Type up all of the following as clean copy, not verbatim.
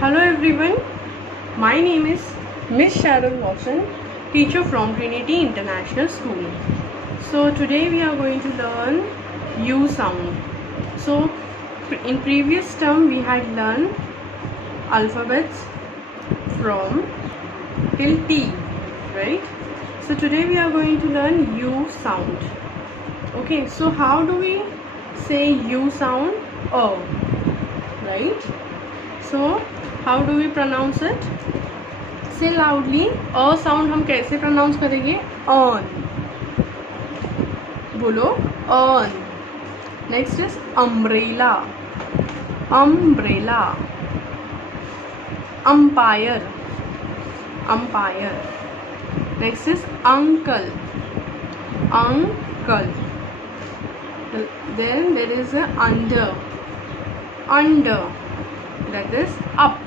Hello everyone, my name is Miss Sharon Watson, teacher from Trinity International School. So today we are going to learn U sound. So in previous term we had learned alphabets from till T, right? So today we are going to learn U sound. Okay, so how do we say U sound? O, right? So how do we pronounce it? Say loudly. A sound हम कैसे pronounce करेंगे? On. बोलो on. Next is umbrella. Umbrella. Umpire. Umpire. Next is uncle. Uncle. Then there is a under. Under. That is up.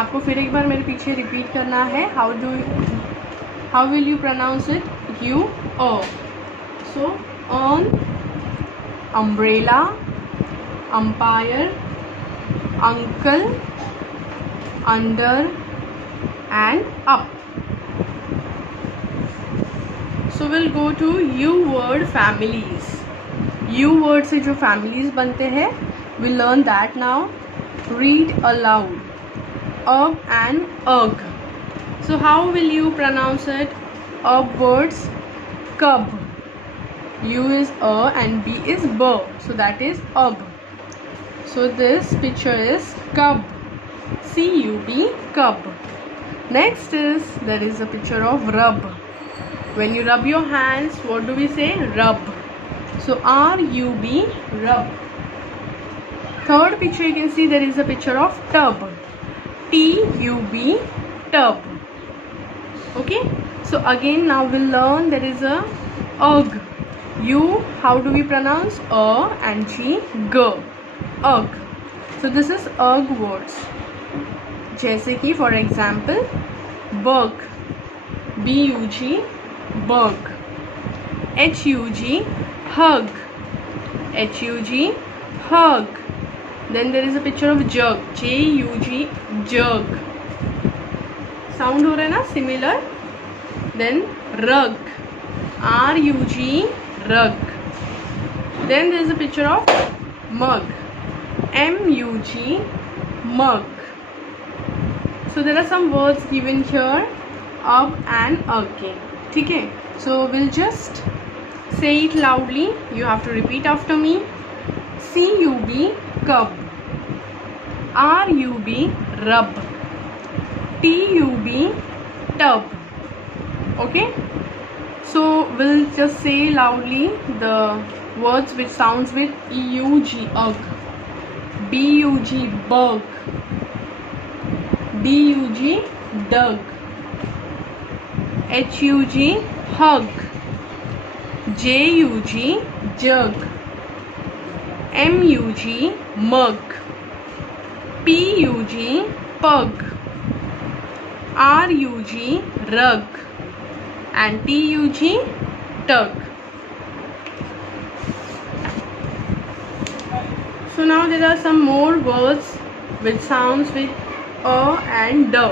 आपको फिर एक बार मेरे पीछे repeat करना है. How will you pronounce it? U O. So on, umbrella, umpire, uncle, under and up. So we'll go to U word families. U word से जो families बनते हैं, we'll learn that now. Read aloud. Ub and ug. So how will you pronounce it? Ub words, cub. U is a and B is b. So that is ub. So this picture is cub. C-U-B, cub. Next is, there is a picture of rub. When you rub your hands, what do we say? Rub. So R-U-B, rub. Third picture you can see there is a picture of tub. T-U-B, tub. Okay. So again now we'll learn there is a ug. U, how do we pronounce? A and G, G. Ug. So this is ug words. जैसे कि for example, bug. B-U-G, bug. H-U-G, hug. H-U-G, hug. Then there is a picture of jug. J-U-G, jug. Sound हो रहा है ना? Similar. Then rug. R-U-G, rug. Then there is a picture of mug. M-U-G, mug. So there are some words given here, up and again. ठीक है? So we'll just say it loudly. You have to repeat after me. C-U-B, cub. R-U-B, rub. T-U-B, tub. Okay? So we'll just say loudly the words which sounds with E-U-G, ug. B-U-G, bug. D-U-G, dug. H-U-G, hug. J-U-G, jug. M-U-G, mug. P-U-G, pug. R-U-G, rug. And T-U-G, tug. So now there are some more words which sounds with A and D.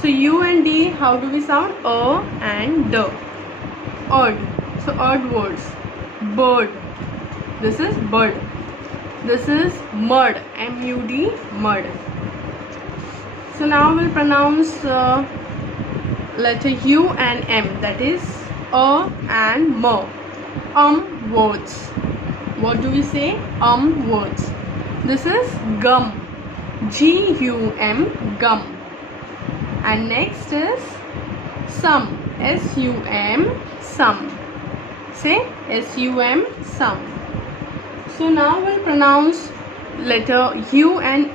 So U and D, how do we sound? A and D. Odd. So odd words. Bird. This is bird. This is mud. M-U-D, mud. So now we'll pronounce letter U and M. That is A and M. Words. What do we say? Words. This is gum. G-U-M, gum. And next is sum. S-U-M, sum. Say S-U-M, sum. So now we'll pronounce letter U and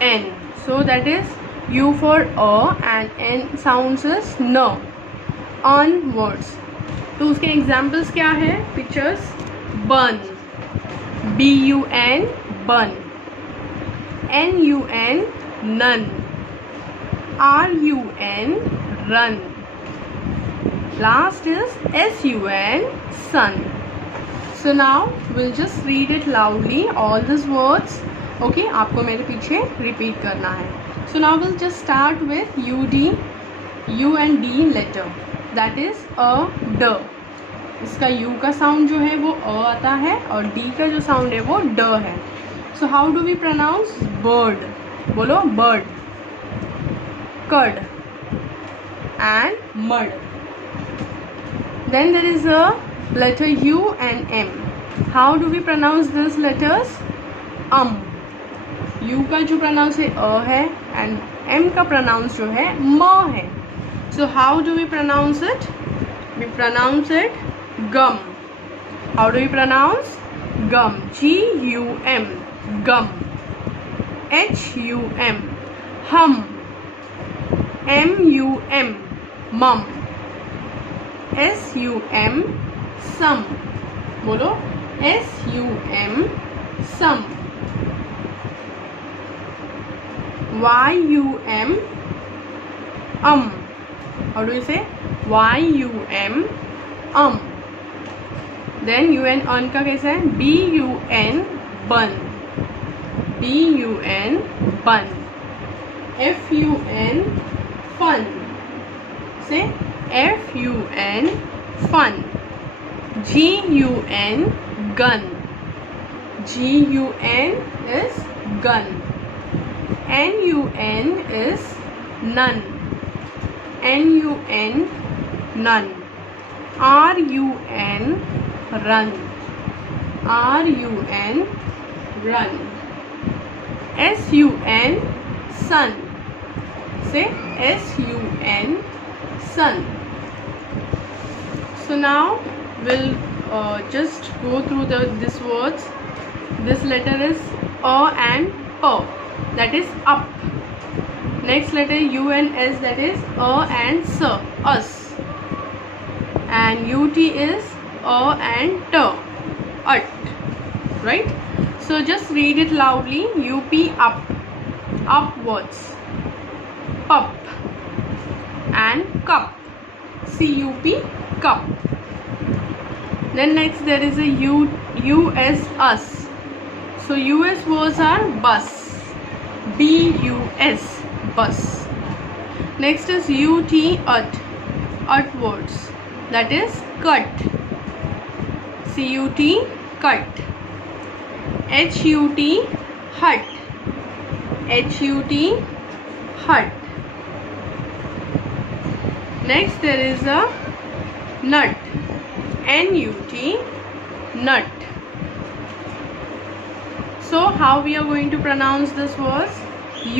N. So that is U for A and N sounds as N. On words. तो उसके examples क्या है? Pictures. Bun. B-U-N, bun. N-U-N, none. R-U-N, run. Last is S-U-N, sun. So now we'll just read it loudly, all these words. Okay, आपको मेरे पीछे repeat करना है. So now will just start with U and D letter, that is a ड. इसका you का sound जो है वो अ आता है और डी का जो साउंड है वो ड है. So how do we pronounce bird? बोलो bird. Curd and mud. Then there is a letter U and M. How do we pronounce these letters? U का जो pronounce है अ है and M का pronounce जो है म है. So how do we pronounce it? We pronounce it gum. How do we pronounce gum? G-U-M, gum. H-U-M, hum. M-U-M, mum. S-U-M, sum. बोलो S-U-M, sum. Y-U-M, How do you say? Y-U-M, Then U-N का कैसा है? B-U-N, bun. B-U-N, bun. F-U-N, fun. Say F-U-N, fun. G-U-N, gun. G-U-N is gun. N-U-N is none. N-U-N, none. R-U-N, run. R-U-N, run. S-U-N, sun. Say S-U-N, sun. So now we'll just go through these words. This letter is A and P, that is up. Next letter U and S, that is A and S, us. And UT is A and T, ut. Right? So just read it loudly. UP, up. Upwards. Pup. And cup. CUP, cup. Then next there is a US, us. So US words are bus. BUS, bus. Next is UT, ut. Utwards. That is cut. CUT, cut. HUT, hut. HUT, hut. Next there is a nut. NUT, nut. So how we are going to pronounce this words?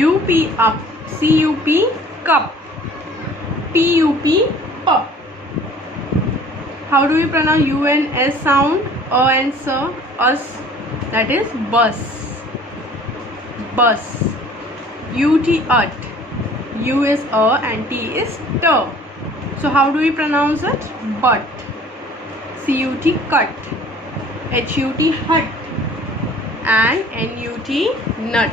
UP, up. CUP, cup. PUP, pup. How do we pronounce U and S sound? A and S, us. That is bus. Bus. UT, ut. U is A and T is T. So how do we pronounce it? Butt. CUT, cut. HUT, hut. And NUT, nut.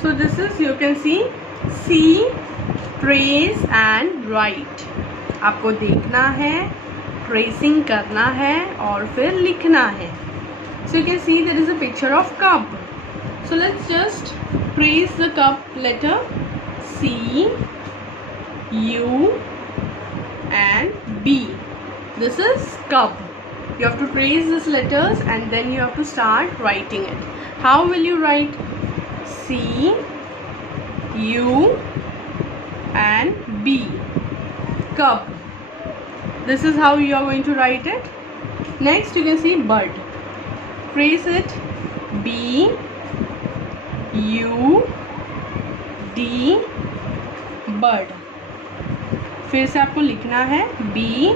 So this is, you can see, see, trace and write. आपको देखना है, tracing करना है और फिर लिखना है. So you can see there is a picture of cup. So let's just trace the cup letter C, U and B. This is cup. You have to trace these letters and then you have to start writing it. How will you write? C, U and B. Cup. This is how you are going to write it. Next you can see bird. Trace it. B, U, D, bird. फिर से आपको लिखना है B,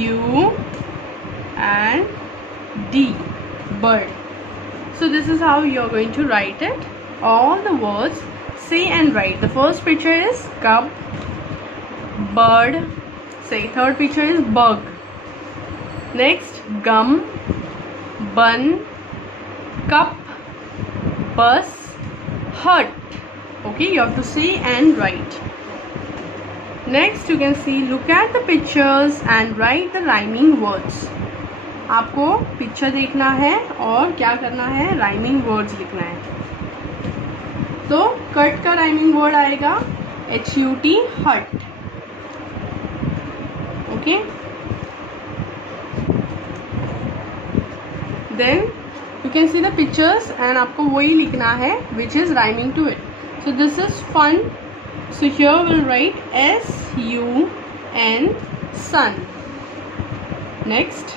U and D, bird. So this is how you are going to write it. All the words say and write. The first picture is cup, bird. Say third picture is bug. Next gum, bun, cup, bus, hut. Okay, you have to say and write. Next you can see, look at the pictures and write the rhyming words. आपको picture देखना है और क्या करना है, rhyming words लिखना है। तो कट का राइमिंग वर्ड आएगा HUT, hut. Okay, then you can see the pictures and आपको वही लिखना है which is rhyming to it. So this is fun, so here will write SUN, sun. Next,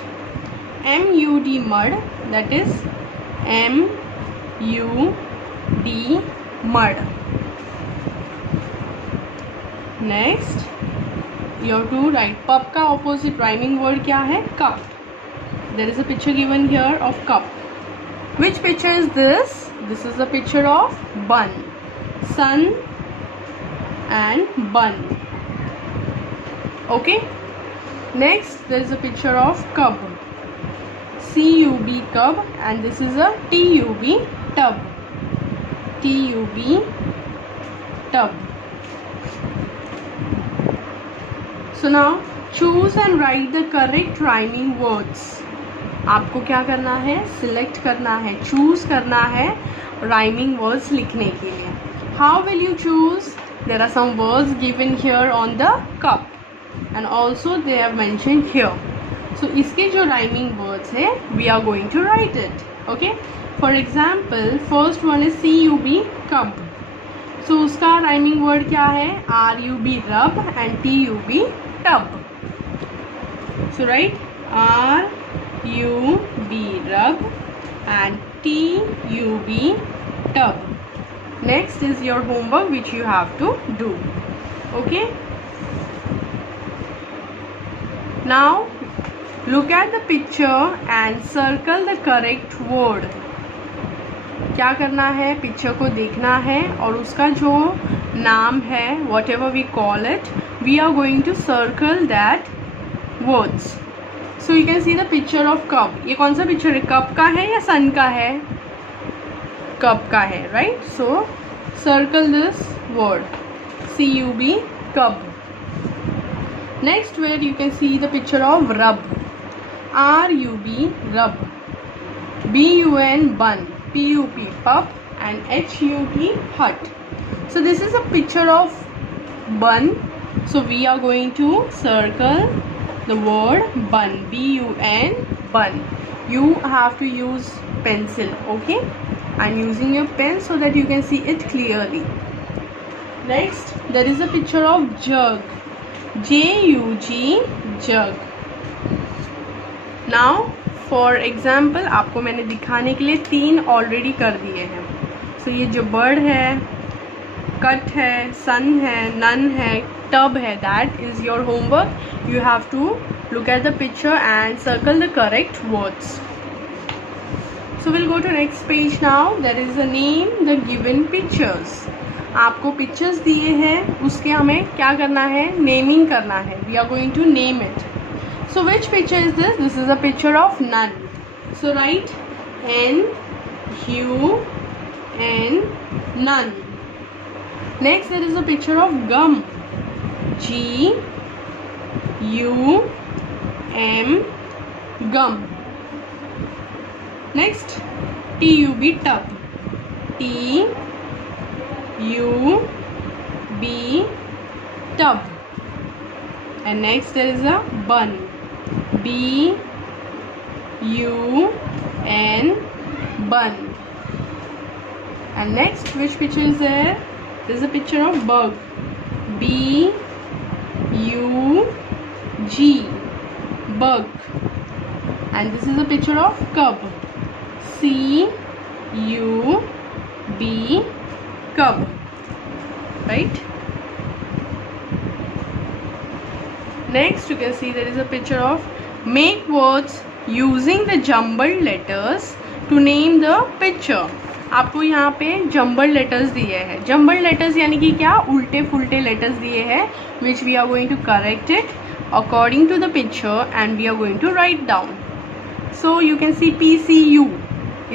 MUD, mud, that is MUD, mud. Next, you have to write pup का opposite rhyming word क्या है, cup. There is a picture given here of cup. Which picture is this? This is a picture of bun, sun and bun. Okay. Next, there is a picture of cub, CUB, cub, and this is a TUB, tub, TUB, tub. So now choose and write the correct rhyming words. आपको क्या करना है, select करना है, choose करना है rhyming words लिखने के लिए. How will you choose? There are some words given here on the cup and also they have mentioned here. So इसके जो rhyming words है, we are going to write it. Okay. For example, first one is CUB, cub. So उसका rhyming word क्या है, RUB, rub, and TUB, tub. So write RUB, rub, and TUB, tub. Next is your homework which you have to do. Okay. Now look at the picture and circle the correct word. क्या करना है, picture को देखना है और उसका जो नाम है, whatever we call it, we are going to circle that words. So you can see the picture of cup. ये कौन सा पिक्चर है, कप का है या सन का है, कप का है, right? So circle this word CUB, cub. Next, where you can see the picture of rub, RUB, rub, BUN, bun, PUP, pup, and HUT, hut. So this is a picture of bun. So we are going to circle the word bun, BUN, bun. You have to use pencil. Okay, I'm using your pen so that you can see it clearly. Next, there is a picture of jug, JUG, jug. Now for example, आपको मैंने दिखाने के लिए 3 already कर दिए हैं. So ये जो bird है, cut है, sun है, nun है, tub है, that is your homework. You have to look at the picture and circle the correct words. So we'll go to next page now. There is a name the given pictures. आपको pictures दिए हैं, उसके हमें क्या करना है, naming करना है. We are going to name it. So which picture is this? This is a picture of nun. So write NUN, nun. Next, there is a picture of gum, GUM, gum. Next, TUB, tub, TUB, tub. And next there is a bun, BUN, bun. And next, which picture is there? There is a picture of bug, BUG, bug. And this is a picture of cub, CUB, cub. Right? Next, you can see there is a picture of make words using the jumbled letters to name the picture. आपको यहाँ पे jumble letters दिए हैं. Jumble letters यानी कि क्या, उल्टे फुलटे letters दिए हैं, which we are going to correct it according to the picture and we are going to write down. So you can see PCU.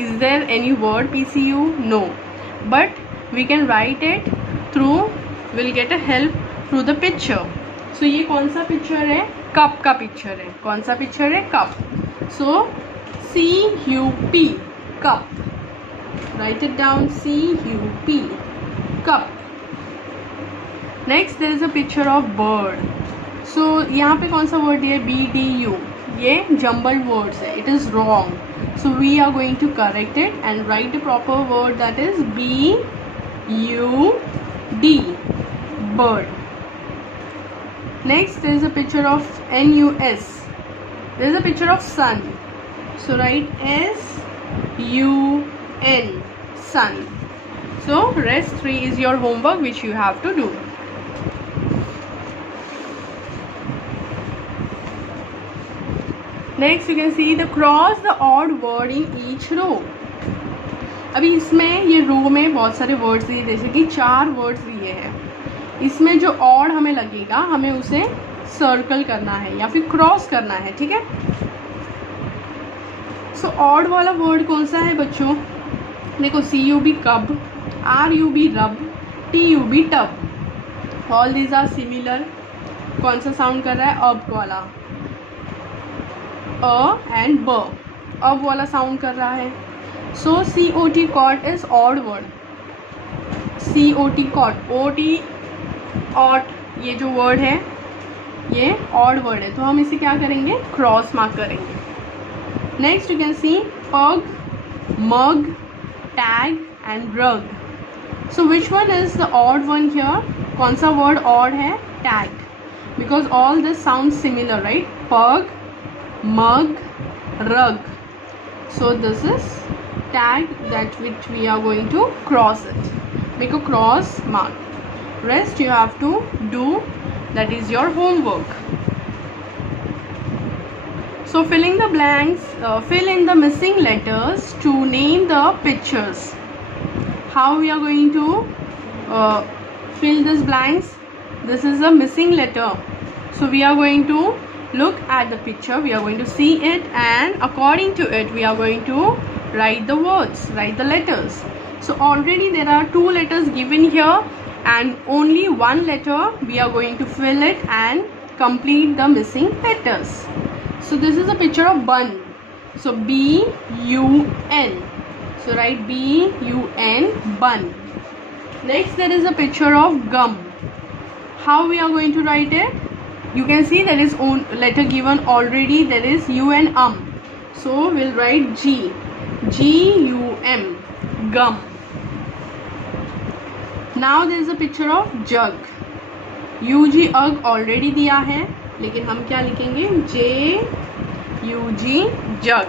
Is there any word PCU? No, but we can write it through, will get a help through the picture. So ये कौन सा picture है, cup का picture है. कौन सा picture है, cup. So C-U-P, cup. Write it down, C-U-P, cup. Next there is a picture of bird. So यहाँ पे कौन सा word दिया है? B-D-U. ये jumbled words है. It is wrong. So we are going to correct it and write the proper word, that is B-U-D, bird. Next there is a picture of N-U-S. There is a picture of sun. So write S-U-N, sun. So rest 3 is your homework which you have to do. Next you can see the cross the odd word in each row. अभी इसमें ये रो में बहुत सारे words दिए, जैसे कि 4 words दिए हैं. इसमें जो ऑड हमें लगेगा हमें उसे सर्कल करना है या फिर क्रॉस करना है. ठीक है. सो ऑड वाला वर्ड कौन सा है बच्चों? देखो, C-U-B कब, R-U-B rub, T-U-B tub. All these are similar. कौन सा साउंड कर रहा है? अब वाला. अ एंड ब, अब वाला साउंड कर रहा है. So C-O-T cot is odd word. C-O-T cot, O-T ot, ये जो वर्ड है ये ऑड वर्ड है, तो हम इसे क्या करेंगे? क्रॉस मार्क करेंगे. Next you can see pug, mug, tag and rug. So which one is the odd one here? कौन सा वर्ड ऑड है? Tag, because all this sound similar, right? Pug, mug, rug. So this is tag that which we are going to cross it. Make a cross mark. Rest you have to do, that is your homework. So filling the blanks, fill in the missing letters to name the pictures. How we are going to fill these blanks? This is a missing letter, so we are going to look at the picture, we are going to see it, and according to it we are going to write the words, write the letters. So already there are 2 letters given here and only 1 letter we are going to fill it and complete the missing letters. So this is a picture of bun. So B-U-N. So write B-U-N, bun. Next there is a picture of gum. How we are going to write it? You can see there is one letter given already, there is U and so we'll write G, G-U-M, gum. Now there is a picture of jug. U-G ug already दिया है, लेकिन हम क्या लिखेंगे? J-U-G, jug,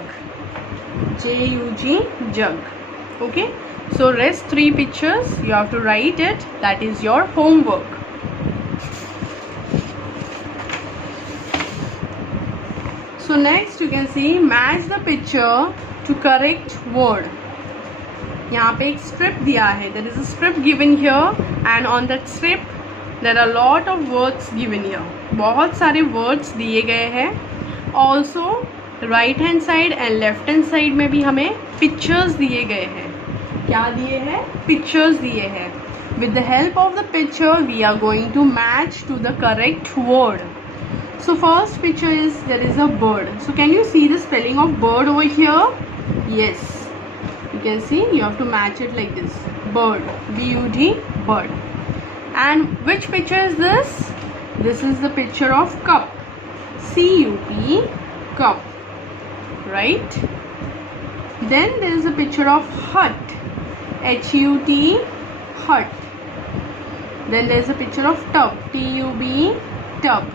J-U-G, jug. Okay, so rest 3 pictures you have to write it, that is your homework. So next you can see match the picture to correct word. यहाँ पे एक strip दिया है. There is a strip given here and on that strip there are lot of words given here. बहुत सारे words दिए गए हैं. Also right hand side and left hand side में भी हमें pictures दिए गए हैं. क्या दिए हैं? Pictures दिए हैं. With the help of the picture we are going to match to the correct word. So first picture is, there is a bird. So can you see the spelling of bird over here? Yes, you can see. You have to match it like this. Bird, B-U-D, bird. And which picture is this? This is the picture of cup, C-U-P, cup, right? Then there is a picture of hut, H-U-T, hut. Then there is a picture of tub, T-U-B, tub.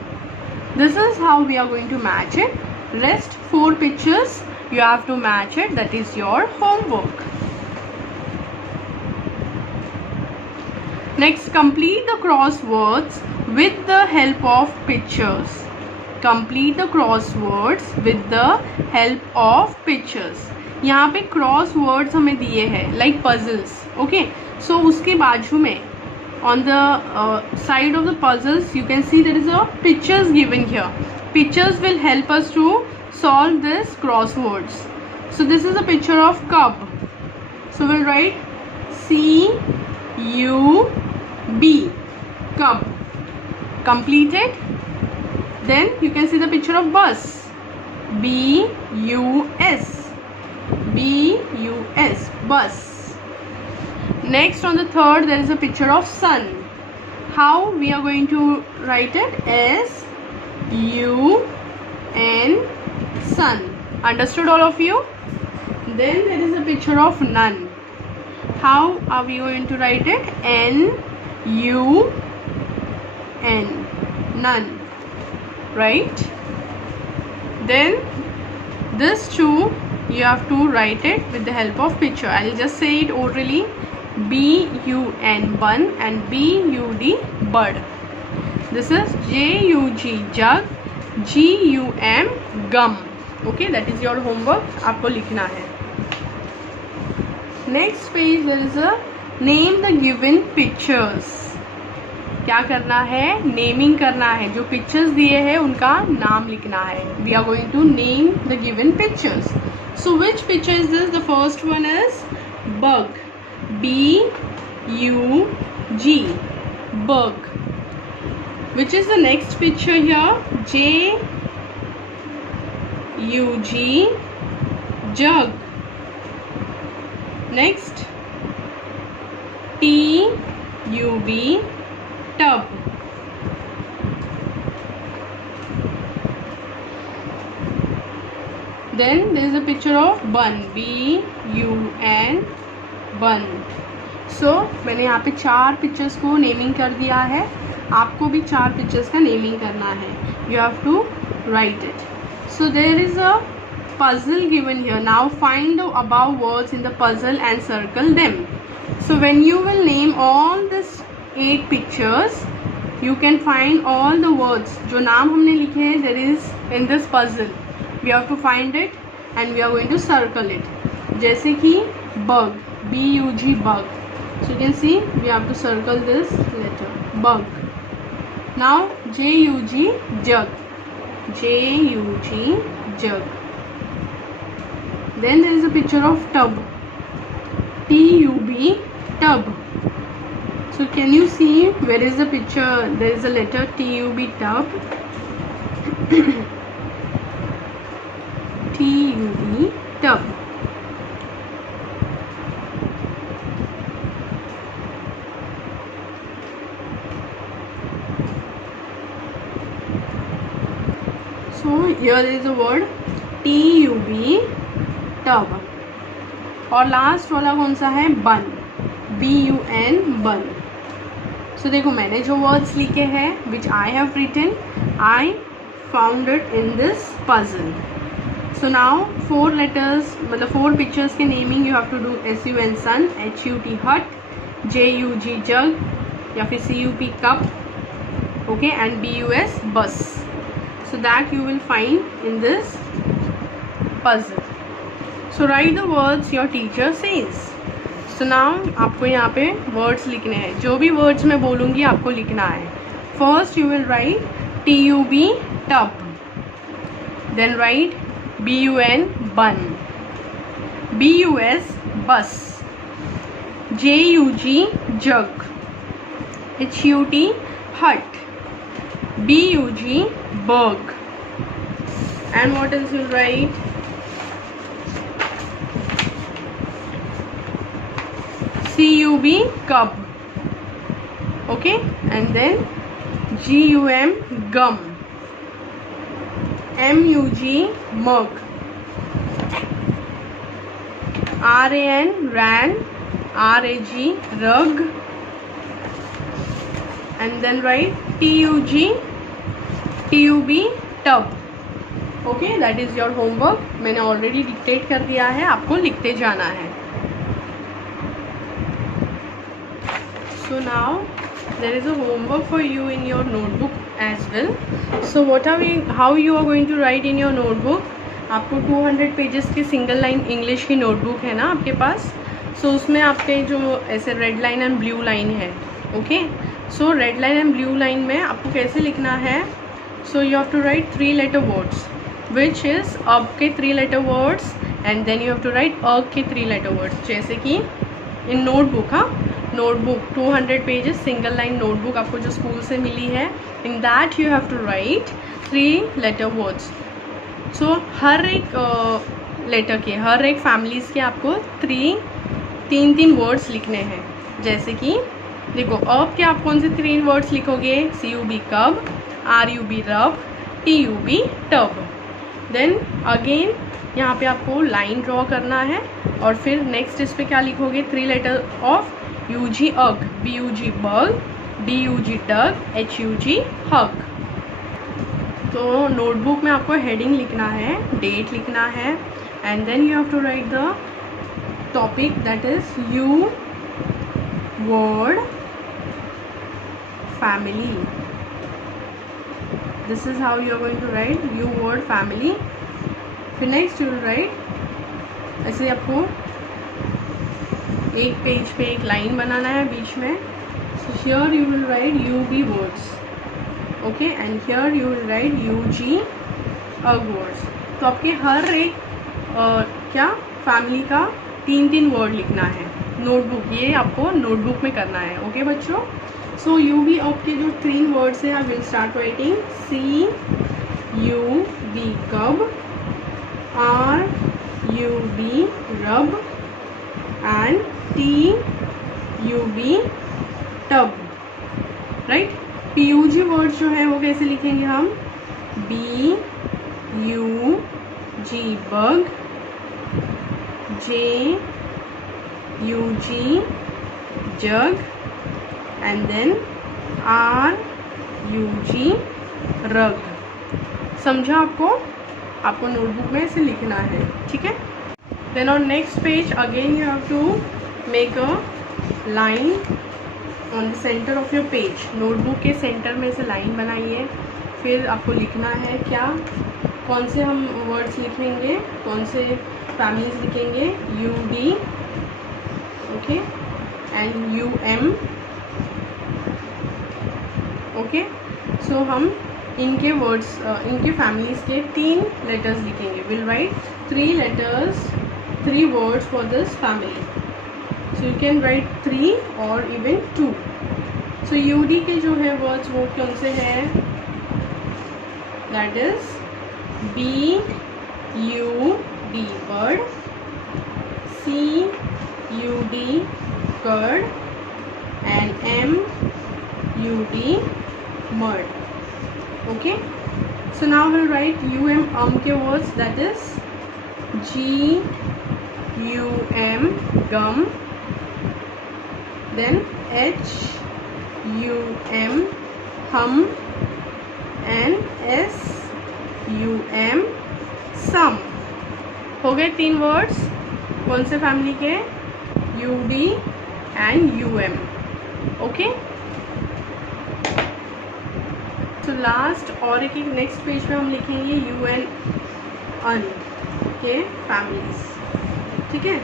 This is how we are going to match it. Rest 4 pictures you have to match it, that is your homework. Next, complete the crosswords with the help of pictures. Complete the crosswords with the help of pictures. यहाँ पे crosswords हमें दिए हैं like puzzles. Okay, so उसके बाजू में on the side of the puzzles you can see there is a pictures given here. Pictures will help us to solve this crosswords. So this is a picture of cub, so we'll write C-U-B, cub. Complete it. Then you can see the picture of bus, B-U-S. B-U-S, bus. Next, on the third, there is a picture of sun. How we are going to write it? S-U-N, sun. Understood, all of you? Then there is a picture of nun. How are we going to write it? N-U-N, nun, right? Then this two you have to write it with the help of picture. I'll just say it orally. B-U-N, bun, and B-U-D, bud. This is J-U-G, jug, G-U-M, gum. Okay, that is your homework. आपको लिखना है. Next page, there is a name the given pictures. क्या करना है? Naming करना है. जो pictures दिए हैं उनका नाम लिखना है. We are going to name the given pictures. So which picture is this? The first one is bug. B-U-G, bug. Which is the next picture here? J-U-G, jug. Next, T-U-B, tub. Then there is a picture of bun. B-U-N, बन. सो मैंने यहाँ पे 4 pictures को naming कर दिया है. आपको भी 4 पिक्चर्स का नेमिंग करना है. You have to write it. So there is a puzzle given here. Now find the above words in the puzzle and circle them. So when you will name all this 8 pictures, you can find all the words. जो नाम हमने लिखे हैं, there is in this puzzle. We have to find it and we are going to circle it. जैसे कि bug, B-U-G, bug. So you can see we have to circle this letter, bug. Now J-U-G, jug, J-U-G, jug. Then there is a picture of tub, T-U-B, tub. So can you see where is the picture? There is a letter T-U-B, tub. T-U-B, tub. So here there is a word T-U-B, tub. और last वाला कौन सा है? बन, B-U-N, बन. सो देखो मैंने जो वर्ड्स लिखे हैं which I have written, I found it in this puzzle. So now 4 letters मतलब 4 पिक्चर्स के naming you have to do. S-U-N, sun, H-U-T, hut, J-U-G, जग या फिर C-U-P, cup, okay, and B-U-S, बस. So that you will find in this puzzle. So write the words your teacher says. So now आपको यहाँ पे words लिखने हैं. जो भी words मैं बोलूँगी आपको लिखना है. First you will write T-U-B, tub. Then write B-U-N, bun. B-U-S, bus. J-U-G, jug. H-U-T, hut. B-U-G, bug. And what else you'll write? C-U-B, cub. Okay, and then G-U-M, gum. M-U-G, mug. R-A-N, ran. R-A-G, rug. And then write T-U-G, T-U-B, tub. Okay, that is your homework. मैंने already dictate कर दिया है, आपको लिखते जाना है. So now there is a homework for you in your notebook as well. So what are we how you are going to write in your notebook. आपको 200 pages की सिंगल लाइन इंग्लिश की नोटबुक है ना आपके पास. So उसमें आपके जो ऐसे red line and blue line है. Okay, so red line and blue line में आपको कैसे लिखना है. So you have to write 3 letter words, which is अब के 3 letter words, and then you have to write के 3 letter words. जैसे कि इन नोटबुक, हाँ, notebook 200 pages single line notebook आपको जो स्कूल से मिली है, in that you have to write 3 letter words. सो हर एक लेटर के, हर एक फैमिलीज़ के आपको तीन वर्ड्स लिखने हैं। जैसे कि देखो, अब के आप कौन से 3 वर्ड्स लिखोगे? CUB कब, RUB रब, TUB टब। देन अगेन यहाँ पे आपको लाइन ड्रॉ करना है और फिर नेक्स्ट इस पे क्या लिखोगे? 3 लेटर ऑफ UG अग, BUG बग, DUG डग, HUG हग। तो नोटबुक में आपको हेडिंग लिखना है, डेट लिखना है, and then you have to write the topic that is U word family. This is how you are going to write you word family. फिर next you will write, ऐसे आपको एक पेज पे एक लाइन बनाना है बीच में. So here you will write UB words, okay, and here you will write UG words. तो आपके हर एक क्या फैमिली का 3 वर्ड लिखना है. नोटबुक, ये आपको नोटबुक में करना है. ओके बच्चों. सो UB के जो 3 वर्ड्स हैं, I will start writing CUB cub, RUB rub and TUB tub. Right. PUG word जो है वो कैसे लिखेंगे हम? BUG bug, JUG jug, and then RUG rug. समझा आपको? आपको नोटबुक में इसे लिखना है. ठीक है. Then on next page again you have to make a line on the centre of your page. Notebook के सेंटर में से लाइन बनाइए. फिर आपको लिखना है क्या, कौन से हम वर्ड्स लिखेंगे, कौन से फैमिलीज लिखेंगे? UD, okay, and UM. Okay. So हम इनके वर्ड्स, इनके फैमिलीज के 3 लेटर्स लिखेंगे. Will write 3 letters, 3 words for this family. So you can write 3 or even 2. So UD के जो है वर्ड्स वो कौन से हैं? That is BUD bird, CUD curd, and MUD mud. Okay. So now we'll write ke words, that is GUM gum, then HUM hum, and SUM सम. हो गए 3 words. कौन से फैमिली के? UD and UM. ओके. तो last और एक next page पे हम लिखेंगे UN अन के फैमिलीज. ठीक है.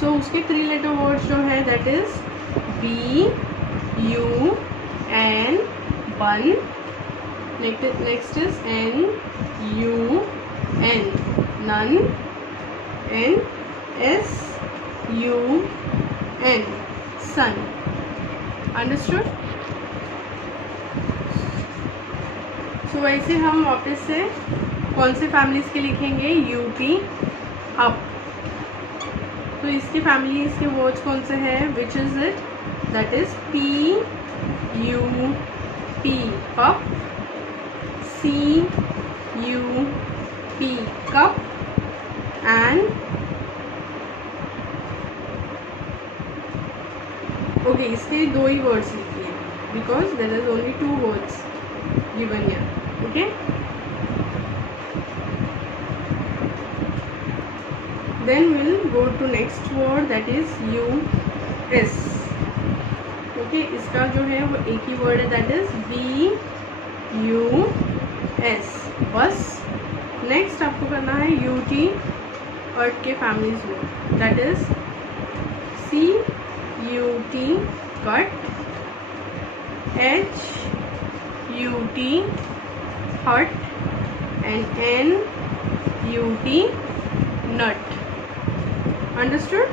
सो उसके 3 लेटर वर्ड्स जो है दैट इज BUN बन, next is NUN none, and SUN sun. Understood? So वैसे हम वापस से कौन से फैमिलीज के लिखेंगे? UP up. तो इसकी फैमिलीज के वर्ड्स कौन से हैं? Which is it? That is PUP पप, CUP cup, and okay, इसके 2 ही वर्ड्स लिखिए because there is only 2 words given here. Okay. Then will go to next word that is US. Okay. इसका जो है वो एक ही वर्ड है, दैट इज BUS बस. नेक्स्ट आपको करना है UT अर्ट के फैमिलीज में, that is CUT cut, HUT hut, and NUT nut. Understood?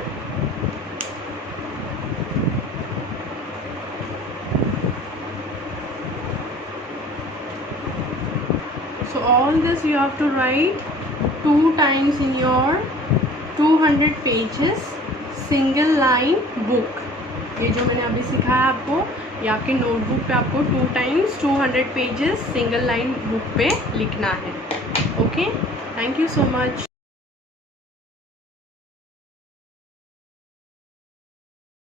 So all this you have to write 2 times in your 200 pages single line book. ये जो मैंने अभी सिखाया आपको, ये आपके नोटबुक पे आपको 2 times 200 pages single line book पे लिखना है। Okay, thank you so much.